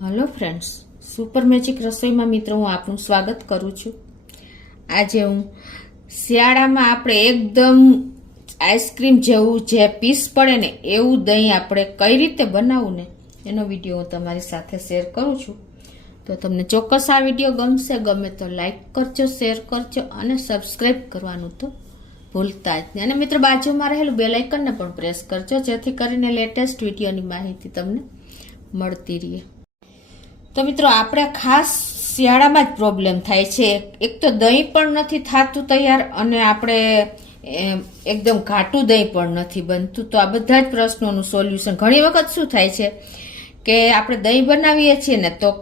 Hello friends, super magic रसोई में मित्रों हूँ आपનું स्वागत करूँ છું। આજે હું શિયાળામાં આપણે એકદમ આઈસ્ક્રીમ જેવું જે પીસ પડે ને એવું દહીં આપણે કઈ રીતે બનાવવું ને એનો વિડીયો હું તમારી સાથે શેર કરું છું। તો તમને ચોક્કસ આ વિડીયો ગમશે, ગમે તો લાઈક કરજો, શેર કરજો અને સબસ્ક્રાઇબ કરવાનું તો ભૂલતા જ નહીં। અને મિત્રો બાજુમાં રહેલું બેલ આઇકનને પણ પ્રેસ કરજો જેથી કરીને લેટેસ્ટ વિડીયોની માહિતી તમને મળતી રહે। તો મિત્રો આપણે ખાસ શિયાળામાં જ પ્રોબ્લેમ થાય છે। એક તો દહીં પણ નથી થતું તૈયાર અને આપણે એકદમ ઘાટું દહીં પણ નથી બનતું। તો આ બધા જ પ્રશ્નોનું સોલ્યુશન ઘણી વખત શું થાય છે કે આપણે દહીં બનાવીએ છીએ ને તો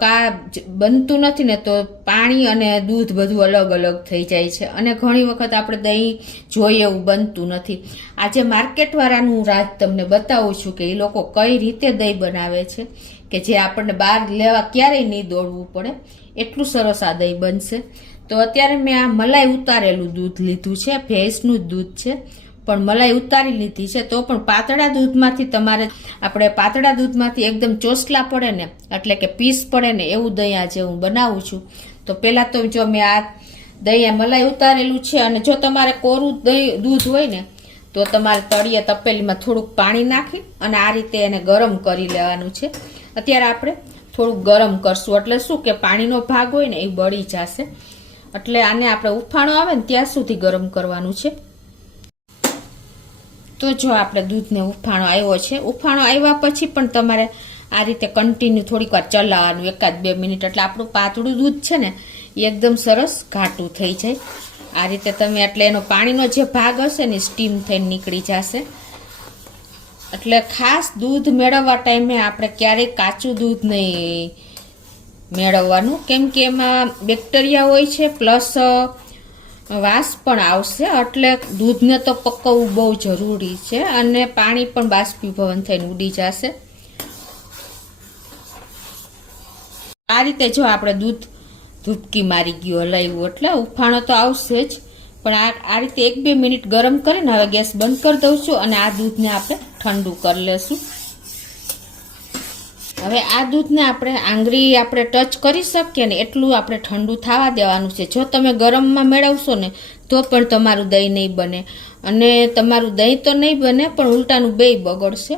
બનતું નથી ને તો પાણી અને દૂધ બધું અલગ અલગ થઈ જાય છે અને ઘણી વખત આપણે દહીં જોઈએ એવું બનતું નથી। આજે માર્કેટવાળાનું રાજ તમને બતાવું છું કે એ લોકો કઈ રીતે દહીં બનાવે છે કે જે આપણને બહાર લેવા ક્યારેય નહીં દોડવું પડે, એટલું સરસ આ દહીં બનશે। તો અત્યારે મેં આ મલાઈ ઉતારેલું દૂધ લીધું છે, ભેંસનું જ દૂધ છે પણ મલાઈ ઉતારી લીધી છે। તો પણ પાતળા દૂધમાંથી તમારે આપણે પાતળા દૂધમાંથી એકદમ ચોસલા પડે ને એટલે કે પીસ પડે ને એવું દહીં આજે હું બનાવું છું। તો પહેલાં તો જો મેં આ દહીં મલાઈ ઉતારેલું છે અને જો તમારે કોરું દૂધ હોય ને તો તમારે તળિયે તપેલીમાં થોડુંક પાણી નાખી અને આ રીતે એને ગરમ કરી લેવાનું છે। અત્યારે આપણે થોડુંક ગરમ કરશું એટલે શું કે પાણીનો ભાગ હોય ને એ બળી જશે, એટલે આને આપણે ઉફાણો આવે ને ત્યાં સુધી ગરમ કરવાનું છે। તો જો આપણે દૂધને ઉફાણો આવ્યો છે, ઉફાણો આવ્યા પછી પણ તમારે આ રીતે કન્ટિન્યુ થોડીક વાર ચલાવવાનું, 1-2 મિનિટ, એટલે આપણું પાતળું દૂધ છે ને એ એકદમ સરસ ઘાટું થઈ જાય। આ રીતે તમે એટલે એનો પાણીનો જે ભાગ હશે ને સ્ટીમ થઈને નીકળી જશે। એટલે ખાસ દૂધ મેળવવા ટાઈમે આપણે ક્યારેય કાચું દૂધ નહીં મેળવવાનું, કેમ કે એમાં બેક્ટેરિયા હોય છે પ્લસ વાસ પણ આવશે, એટલે દૂધને તો પકવવું બહુ જરૂરી છે અને પાણી પણ બાષ્પીભવન થઈને ઉડી જશે। આ રીતે જો આપણે દૂધ ધૂપકી મારી ગયું હલાવ્યું એટલે ઉફાણો તો આવશે જ, પણ આ રીતે 1-2 મિનિટ ગરમ કરીને હવે ગેસ બંધ કરી દઉં છું અને આ દૂધને આપણે ઠંડુ કરી લેશું। હવે આ દૂધને આપણે આંગળી આપણે ટચ કરી શકીએ ને એટલું આપણે ઠંડુ થવા દેવાનું છે। જો તમે ગરમમાં મેળવશો ને તો પણ તમારું દહીં નહીં બને અને તમારું દહીં તો નહીં બને પણ ઉલટાનું બેય બગડશે।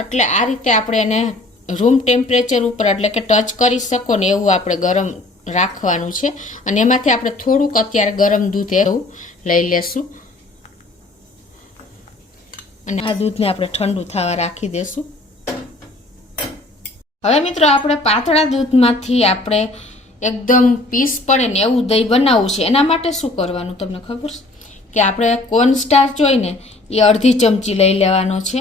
એટલે આ રીતે આપણે એને રૂમ ટેમ્પરેચર ઉપર એટલે કે ટચ કરી શકો ને એવું આપણે ગરમ રાખવાનું છે અને એમાંથી આપણે થોડુંક અત્યારે ગરમ દૂધ એવું લઈ લેશું અને આ દૂધને આપણે ઠંડુ થવા રાખી દેશું। હવે મિત્રો આપણે પાતળા દૂધમાંથી આપણે એકદમ પીસ પડે ને એવું દહીં બનાવવું છે। એના માટે શું કરવાનું તમને ખબર છે કે આપણે કોર્નસ્ટાર્ચ હોય ને એ અડધી ચમચી લઈ લેવાનો છે।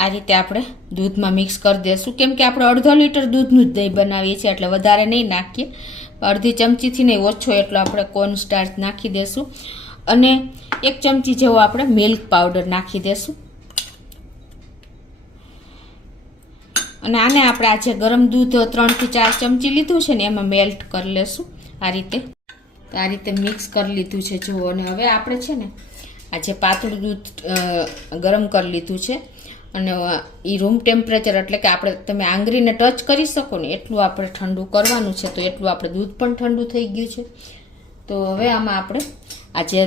આ રીતે આપણે દૂધમાં મિક્સ કરી દેશું, કેમ કે આપણે 1/2 લીટર દૂધનું જ દહીં બનાવીએ છીએ એટલે વધારે નહીં નાખીએ, અડધી ચમચીથી નહીં ઓછો એટલો આપણે કોર્નસ્ટાર્ચ નાખી દેશું અને 1 ચમચી જેવો આપણે મિલ્ક પાવડર નાખી દેશું અને આને આપણે આ જે ગરમ દૂધ 3-4 ચમચી લીધું છે ને એમાં મેલ્ટ કરી લેશું। આ રીતે મિક્સ કરી લીધું છે જુઓ। અને હવે આપણે છે ને આ જે પાતળું દૂધ ગરમ કરી લીધું છે અને એ રૂમ ટેમ્પરેચર એટલે કે આપણે તમે આંગળીને ટચ કરી શકો ને એટલું આપણે ઠંડુ કરવાનું છે। તો એટલું આપણે દૂધ પણ ઠંડુ થઈ ગયું છે। તો હવે આમાં આપણે આ જે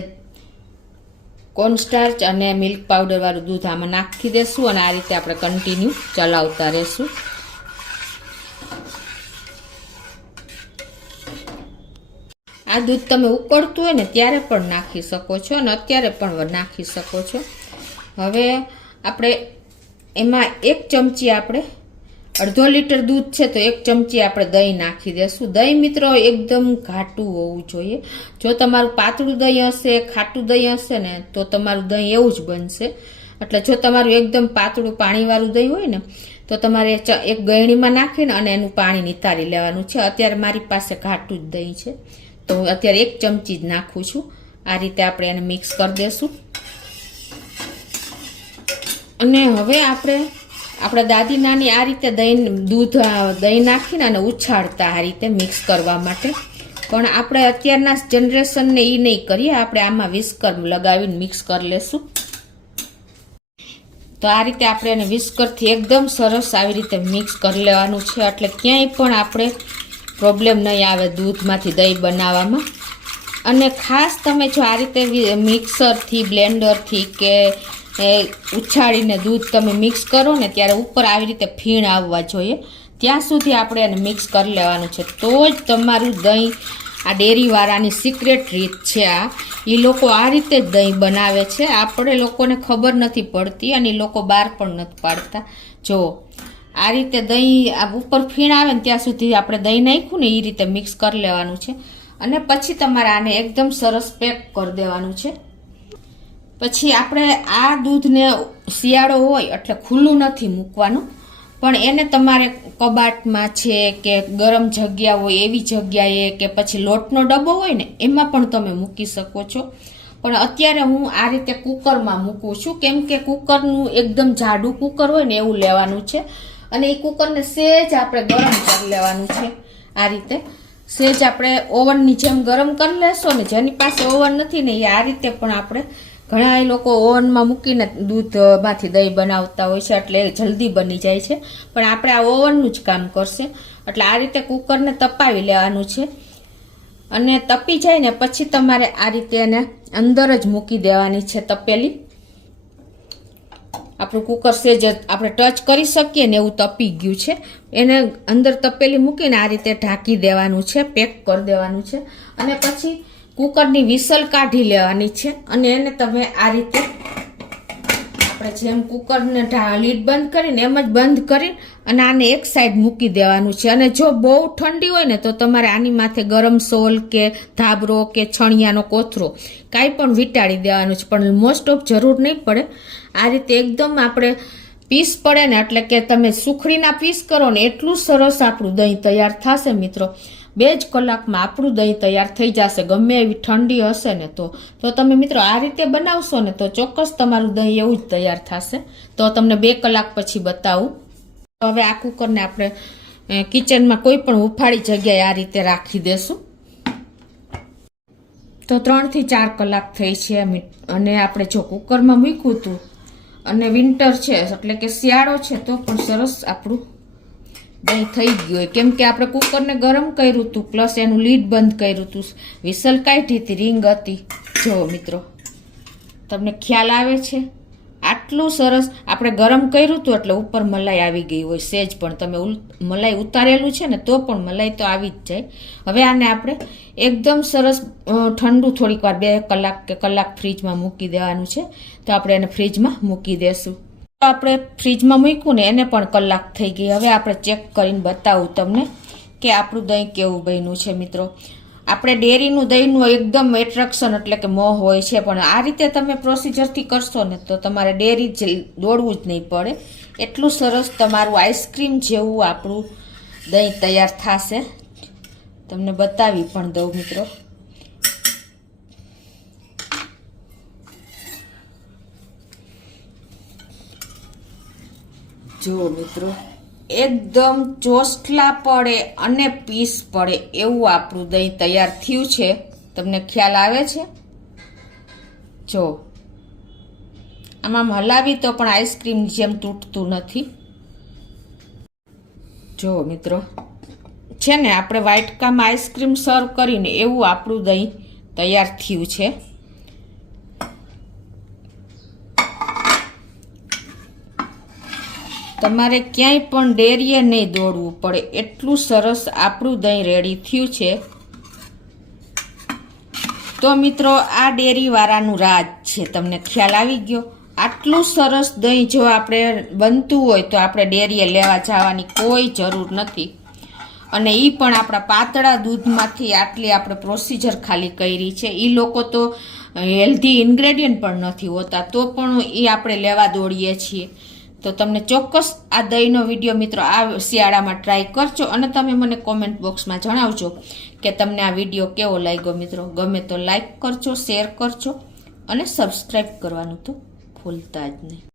કોર્નસ્ટાર્ચ અને મિલ્ક પાવડર વાળું દૂધ આમાં નાખી દેશું અને આ રીતે આપણે કન્ટિન્યુ ચલાવતા રહેશું। આ દૂધ તમે ઉકળતું હોય ને ત્યારે પણ નાખી શકો છો અને અત્યારે પણ નાખી શકો છો। હવે આપણે એમાં 1 ચમચી આપણે 1/2 લીટર દૂધ છે તો 1 ચમચી આપણે દહીં નાખી દેશું। દહીં મિત્રો એકદમ ઘાટું હોવું જોઈએ। જો તમારું પાતળું દહીં હશે, ખાટું દહીં હશે ને તો તમારું દહીં એવું જ બનશે। એટલે જો તમારું એકદમ પાતળું પાણીવાળું દહીં હોય ને તો તમારે એક ગળણીમાં નાખીને અને એનું પાણી નિતારી લેવાનું છે। અત્યારે મારી પાસે ઘાટું જ દહીં છે તો હું અત્યારે 1 ચમચી જ નાખું છું। આ રીતે આપણે એને મિક્સ કરી દેશું અને હવે આપણે આપણા દાદી નાની આ રીતે દહીં નાખીને અને ઉછાળતા આ રીતે મિક્સ કરવા માટે, પણ આપણે અત્યારના જનરેશનને એ નહીં કરીએ, આપણે આમાં વિસ્કર લગાવીને મિક્સ કરી લેશું। તો આ રીતે આપણે એને વિસ્કરથી એકદમ સરસ આવી રીતે મિક્સ કરી લેવાનું છે, એટલે ક્યાંય પણ આપણે પ્રોબ્લેમ નહીં આવે દૂધમાંથી દહીં બનાવવામાં. અને ખાસ તમે જો આ રીતે મિક્સરથી, બ્લેન્ડરથી કે ઉછાળીને દૂધ તમે મિક્સ કરો ને ત્યારે ઉપર આવી રીતે ફીણ આવવા જોઈએ, ત્યાં સુધી આપણે એને મિક્સ કરી લેવાનું છે. તો જ તમારું દહીં, આ ડેરીવાળાની સિક્રેટ રીત છે આ. એ લોકો આ રીતે જ દહીં બનાવે છે, આપણે લોકોને ખબર નથી પડતી અને એ લોકો બહાર પણ નથી પાડતા. જો આ રીતે દહીં આ ઉપર ફીણ આવે ને ત્યાં સુધી આપણે દહીં નાખ્યું ને એ રીતે મિક્સ કરી લેવાનું છે. અને પછી તમારે આને એકદમ સરસ પેક કરી દેવાનું છે. પછી આપણે આ દૂધને શિયાળો હોય એટલે ખુલ્લું નથી મૂકવાનું, પણ એને તમારે કબાટમાં છે કે ગરમ જગ્યા હોય એવી જગ્યાએ કે પછી લોટનો ડબ્બો હોય ને એમાં પણ તમે મૂકી શકો છો. પણ અત્યારે હું આ રીતે કુકરમાં મૂકું છું, કેમ કે કુકરનું એકદમ જાડું કુકર હોય ને એવું લેવાનું છે. અને એ કુકરને સહેજ આપણે ગરમ કરી લેવાનું છે. આ રીતે સહેજ આપણે ઓવનની જેમ ગરમ કરી લેશો ને, જેની પાસે ઓવન નથી ને એ આ રીતે પણ આપણે, ઘણા લોકો ઓવનમાં મૂકીને દૂધમાંથી દહીં બનાવતા હોય છે એટલે જલ્દી બની જાય છે, પણ આપણે આ ઓવનનું જ કામ કરશે. એટલે આ રીતે કુકરને તપાવી લેવાનું છે. અને તપી જાય ને પછી તમારે આ રીતે એને અંદર જ મૂકી દેવાની છે તપેલી. આપણું કુકર સેજ આપણે ટચ કરી શકીએ ને એવું તપી ગયું છે, એને અંદર તપેલી મૂકીને આ રીતે ઢાંકી દેવાનું છે, પેક કરી દેવાનું છે. અને પછી કુકરની વિસલ કાઢી લેવાની છે. અને એને તમે આ રીતે આપણે જેમ કુકરને લીડ બંધ કરીને એમ જ બંધ કરી અને આને એક સાઈડ મૂકી દેવાનું છે. અને જો બહુ ઠંડી હોય ને તો તમારે આની માથે ગરમ સોલ કે ધાબરો કે છણિયાનો કોથરો કાંઈ પણ વીંટાળી દેવાનું છે, પણ મોસ્ટ ઓફ જરૂર નહીં પડે. આ રીતે એકદમ આપણે પીસ પડે ને એટલે કે તમે સુખડીના પીસ કરો ને એટલું સરસ આપણું દહીં તૈયાર થશે મિત્રો. 2 જ કલાકમાં આપણું દહીં તૈયાર થઈ જશે. ગમે એવી ઠંડી હશે ને તો તમે મિત્રો આ રીતે બનાવશો ને તો ચોક્કસ તમારું દહીં એવું જ તૈયાર થશે. તો તમને 2 કલાક પછી બતાવું. હવે આ કુકરને આપણે કિચનમાં કોઈ પણ હુફાળી જગ્યાએ આ રીતે રાખી દેશું. તો 3 થી 4 કલાક થઈ છે. અને આપણે જો કુકરમાં મૂક્યું હતું અને વિન્ટર છે એટલે કે શિયાળો છે તો પણ સરસ આપણું દહીં થઈ ગયું હોય, કેમ કે આપણે કુકરને ગરમ કર્યું હતું પ્લસ એનું લીડ બંધ કર્યું હતું, વિસલ કાઢી હતી, રીંગ હતી. જો મિત્રો તમને ખ્યાલ આવે છે, આટલું સરસ આપણે ગરમ કર્યું હતું એટલે ઉપર મલાઈ આવી ગઈ હોય. સહેજ પણ તમે મલાઈ ઉતારેલું છે ને તો પણ મલાઈ તો આવી જ જાય. હવે આને આપણે એકદમ સરસ ઠંડુ થોડીક વાર 2 કલાક કે કલાક ફ્રીજમાં મૂકી દેવાનું છે. તો આપણે એને ફ્રીજમાં મૂકી દેશું. આપણે ફ્રીજમાં મૂક્યું ને એને પણ કલાક થઈ ગઈ. હવે આપણે ચેક કરીને બતાવું તમને કે આપણું દહીં કેવું બન્યું છે મિત્રો. આપણે ડેરીનું દહીંનું એકદમ એટ્રેક્શન એટલે કે મોહ હોય છે, પણ આ રીતે તમે પ્રોસિજરથી કરશો ને તો તમારે ડેરી દોડવું જ નહીં પડે. એટલું સરસ તમારું આઈસ્ક્રીમ જેવું આપણું દહીં તૈયાર થશે. તમને બતાવી પણ દઉં મિત્રો. જો મિત્રો એકદમ ચોસલા પડે અને પીસ પડે એવું આપણું દહીં તૈયાર થયું છે. તમને ખ્યાલ આવે છે? જો આમાં હલાવી તો પણ આઈસ્ક્રીમની જેમ તૂટતું નથી. જો મિત્રો છે ને આપણે વાટકામાં આઈસ્ક્રીમ સર્વ કરીને એવું આપણું દહીં તૈયાર થયું છે. તમારે ક્યાંય પણ ડેરીએ નહીં દોડવું પડે, એટલું સરસ આપણું દહીં રેડી થયું છે. તો મિત્રો આ ડેરીવાળાનું રાજ છે. તમને ખ્યાલ આવી ગયો? આટલું સરસ દહીં જો આપણે બનતું હોય તો આપણે ડેરીએ લેવા જવાની કોઈ જરૂર નથી. અને એ પણ આપણા પાતળા દૂધમાંથી આટલી આપણે પ્રોસિજર ખાલી કરી છે. એ લોકો તો હેલ્ધી ઇન્ગ્રેડિયન્ટ પણ નથી હોતા તો પણ એ આપણે લેવા દોડીએ છીએ. તો તમને ચોક્કસ આ દહીંનો વિડીયો મિત્રો આ શિયાળામાં ટ્રાય કરજો અને તમે મને કોમેન્ટ બોક્સમાં જણાવજો કે તમને આ વિડીયો કેવો લાગ્યો મિત્રો. ગમે તો લાઈક કરજો, શેર કરજો અને સબસ્ક્રાઈબ કરવાનું તો ભૂલતા જ નહીં.